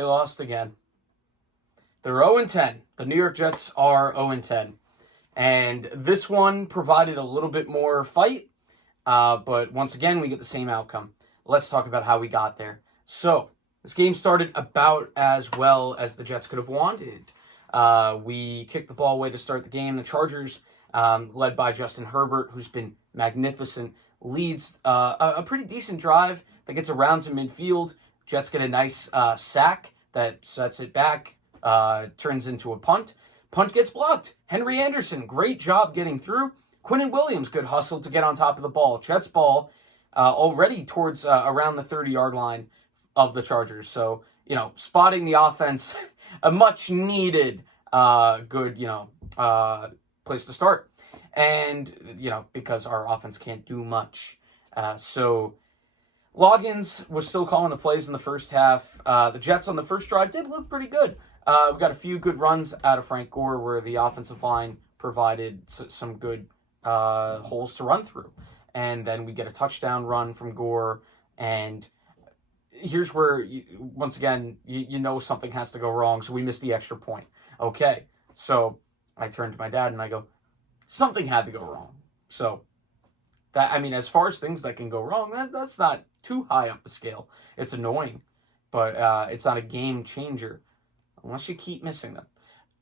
They lost again. They're 0-10. The New York Jets are 0-10. And this one provided a little bit more fight. But once again, we get the same outcome. Let's talk about how we got there. So, this game started about as well as the Jets could have wanted. We kicked the ball away to start the game. The Chargers, led by Justin Herbert, who's been magnificent, leads a pretty decent drive that gets around to midfield. Jets get a nice sack that sets it back, turns into a punt. Punt gets blocked. Henry Anderson, great job getting through. Quinnen Williams, good hustle to get on top of the ball. Jets ball already towards around the 30-yard line of the Chargers. So, spotting the offense, a much needed good, place to start. And, because our offense can't do much. So Loggins was still calling the plays in the first half. The Jets on the first drive did look pretty good. We got a few good runs out of Frank Gore where the offensive line provided some good holes to run through. And then we get a touchdown run from Gore. And here's where, once again, you know something has to go wrong. So we missed the extra point. Okay. So I turned to my dad and I go, something had to go wrong. So as far as things that can go wrong, that's not too high up the scale. It's annoying, but it's not a game changer unless you keep missing them.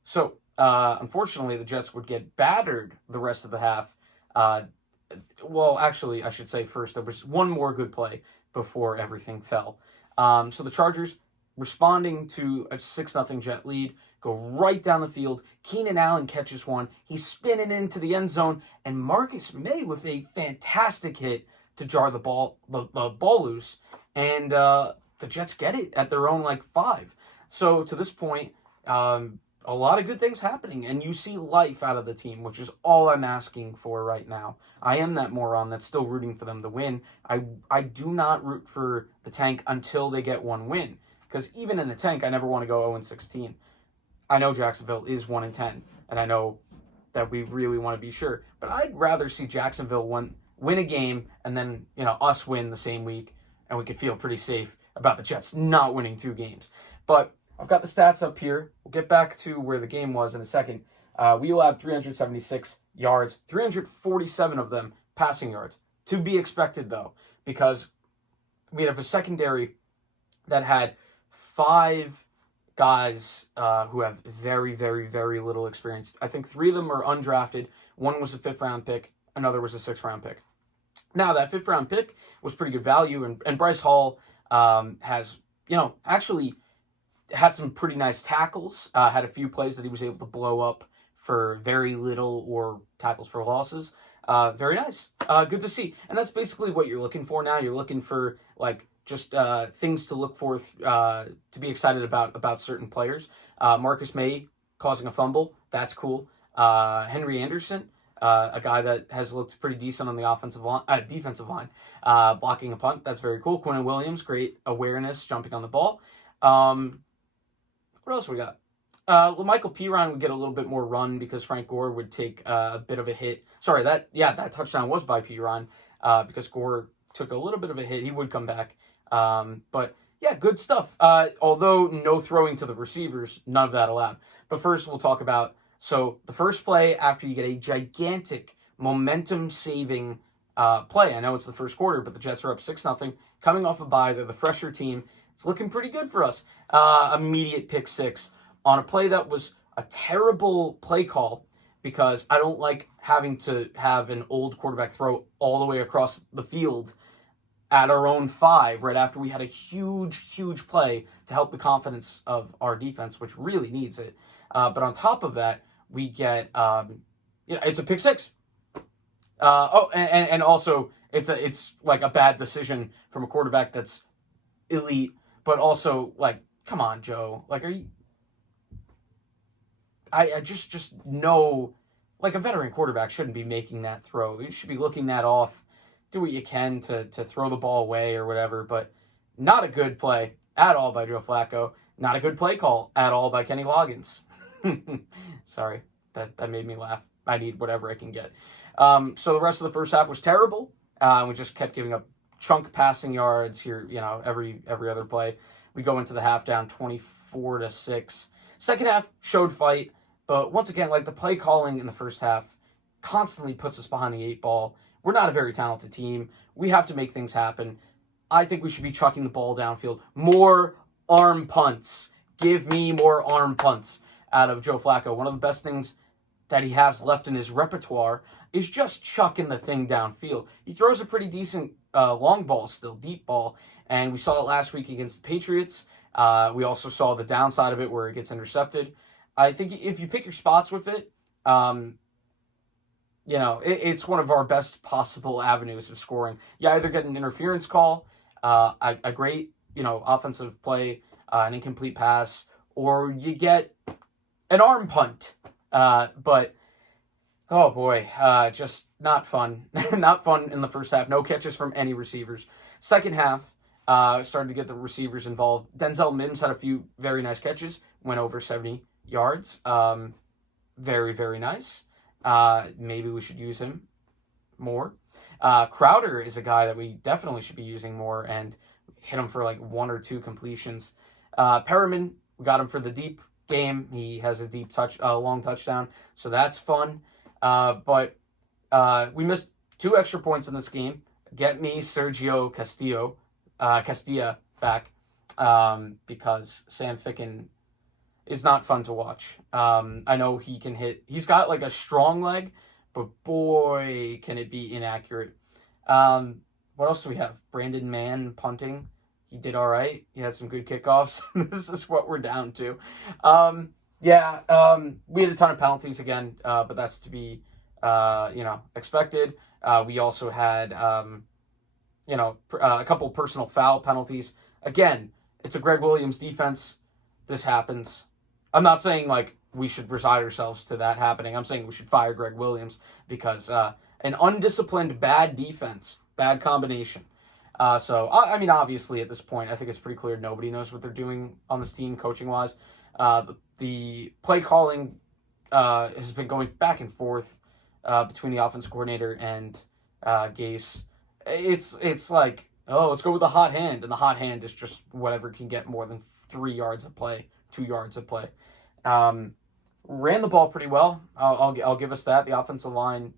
So, unfortunately, the Jets would get battered the rest of the half. Actually, I should say first, there was one more good play before everything fell. So the Chargers, responding to a 6-0 Jet lead, go right down the field. Keenan Allen catches one. He's spinning into the end zone, and Marcus May with a fantastic hit to jar the ball loose. And the Jets get it at their own 5. So to this point, a lot of good things happening, and you see life out of the team, which is all I'm asking for right now. I am that moron that's still rooting for them to win. I do not root for the tank until they get one win, because even in the tank, I never want to go 0-16. I know Jacksonville is 1-10, and I know that we really want to be sure, but I'd rather see Jacksonville win a game and then us win the same week, and we could feel pretty safe about the Jets not winning 2 games. But I've got the stats up here. We'll get back to where the game was in a second. We allowed 376 yards, 347 of them passing yards. To be expected, though, because we have a secondary that had 5 guys who have very, very, very little experience. I think 3 of them are undrafted. One was a 5th-round pick. Another was a 6th-round pick. Now, that 5th-round pick was pretty good value, and Bryce Hall has, actually had some pretty nice tackles, had a few plays that he was able to blow up for very little or tackles for losses. Very nice. Good to see. And that's basically what you're looking for now. You're looking for, just things to look for, to be excited about certain players. Marcus May causing a fumble. That's cool. Henry Anderson, a guy that has looked pretty decent on the defensive line, blocking a punt. That's very cool. Quinnen Williams, great awareness, jumping on the ball. What else we got? Michael Piron would get a little bit more run because Frank Gore would take a bit of a hit. Sorry, that touchdown was by Piron because Gore took a little bit of a hit. He would come back. But yeah, good stuff. Although no throwing to the receivers, none of that allowed. But first we'll talk about, so the first play after you get a gigantic momentum-saving play. I know it's the first quarter, but the Jets are up 6-0. Coming off a bye, they're the fresher team. It's looking pretty good for us. Immediate pick 6 on a play that was a terrible play call because I don't like having to have an old quarterback throw all the way across the field at our own 5 right after we had a huge, huge play to help the confidence of our defense, which really needs it. But on top of that, we get, it's a pick 6. And also it's like a bad decision from a quarterback that's elite, but also come on, Joe, are you, I just know, a veteran quarterback shouldn't be making that throw. You should be looking that off, do what you can to throw the ball away or whatever, but not a good play at all by Joe Flacco. Not a good play call at all by Kenny Loggins. Sorry, that made me laugh. I need whatever I can get. So the rest of the first half was terrible. We just kept giving up chunk passing yards here, every other play. We go into the half down 24-6. Second half showed fight, but once again, like the play calling in the first half constantly puts us behind the 8 ball. We're not a very talented team. We have to make things happen. I think we should be chucking the ball downfield. More arm punts. Give me more arm punts out of Joe Flacco. One of the best things that he has left in his repertoire is just chucking the thing downfield. He throws a pretty decent long ball still, deep ball, and we saw it last week against the Patriots. We also saw the downside of it where it gets intercepted. I think if you pick your spots with it, it's one of our best possible avenues of scoring. You either get an interference call, a great, offensive play, an incomplete pass, or you get an arm punt. But, oh boy, just not fun. Not fun in the first half. No catches from any receivers. Second half, started to get the receivers involved. Denzel Mims had a few very nice catches, went over 70 yards. Very, very nice. Maybe we should use him more. Crowder is a guy that we definitely should be using more and hit him for like 1 or 2 completions. Perriman, we got him for the deep game. He has a long touchdown, so that's fun. But we missed 2 extra points in this game. Get me Sergio Castilla back, because Sam Ficken is not fun to watch. I know he can hit. He's got like a strong leg, but boy, can it be inaccurate. What else do we have? Brandon Mann punting. He did all right. He had some good kickoffs. This is what we're down to. We had a ton of penalties again, but that's to be, expected. We also had, a couple personal foul penalties. Again, it's a Greg Williams defense. This happens. I'm not saying like we should resign ourselves to that happening. I'm saying we should fire Greg Williams because an undisciplined bad defense, bad combination. Obviously at this point, I think it's pretty clear nobody knows what they're doing on this team coaching-wise. The play calling has been going back and forth between the offense coordinator and Gase. It's like, let's go with the hot hand, and the hot hand is just whatever can get more than 3 yards of play, 2 yards of play. Ran the ball pretty well. I'll give us that. The offensive line,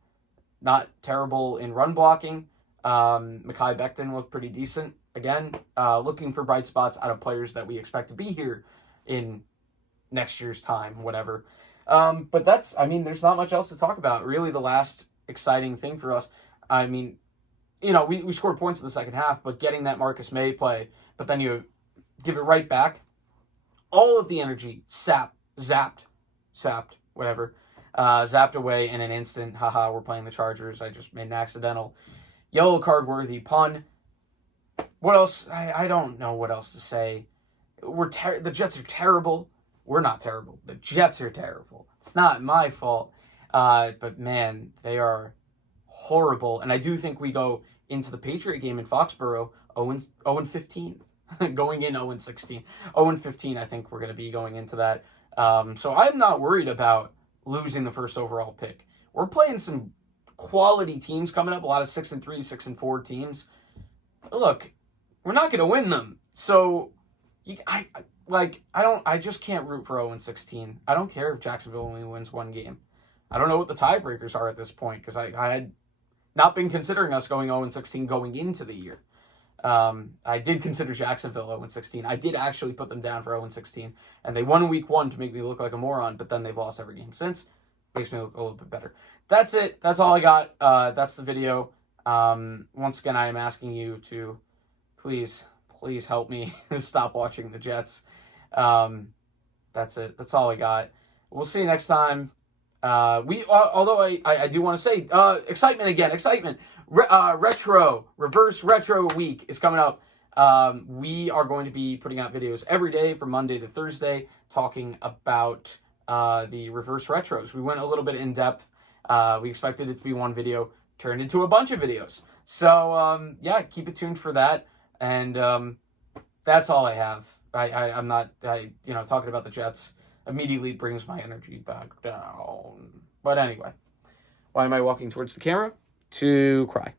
not terrible in run blocking. Mekhi Becton looked pretty decent. Again, looking for bright spots out of players that we expect to be here in next year's time, whatever. But there's not much else to talk about. Really, the last exciting thing for us, we scored points in the second half, but getting that Marcus May play, but then you give it right back. All of the energy zapped away in an instant. Haha, we're playing the Chargers. I just made an accidental yellow card worthy pun. What else? I don't know what else to say. The Jets are terrible. We're not terrible. The Jets are terrible. It's not my fault. But man, they are horrible. And I do think we go into the Patriot game in Foxborough 0-15. Going in 0-16. 0-15, I think we're going to be going into that. So I'm not worried about losing the first overall pick. We're playing some quality teams coming up, a lot of 6-3, 6-4 teams. Look, we're not going to win them. So I just can't root for 0-16. I don't care if Jacksonville only wins 1 game. I don't know what the tiebreakers are at this point because I had not been considering us going 0-16 going into the year. I did consider Jacksonville 0-16. I did actually put them down for 0-16, and they won week 1 to make me look like a moron, but then they've lost every game since. Makes me look a little bit better. That's it. That's all I got. That's the video. Once again, I am asking you to please help me stop watching the Jets. That's it. That's all I got. We'll see you next time. Although I do want to say, excitement again. Reverse Retro Week is coming up. We are going to be putting out videos every day from Monday to Thursday talking about the reverse retros. We went a little bit in depth. We expected it to be 1 video, turned into a bunch of videos. So, keep it tuned for that. And that's all I have. I'm not talking about the Jets immediately brings my energy back down. But anyway, why am I walking towards the camera? To cry.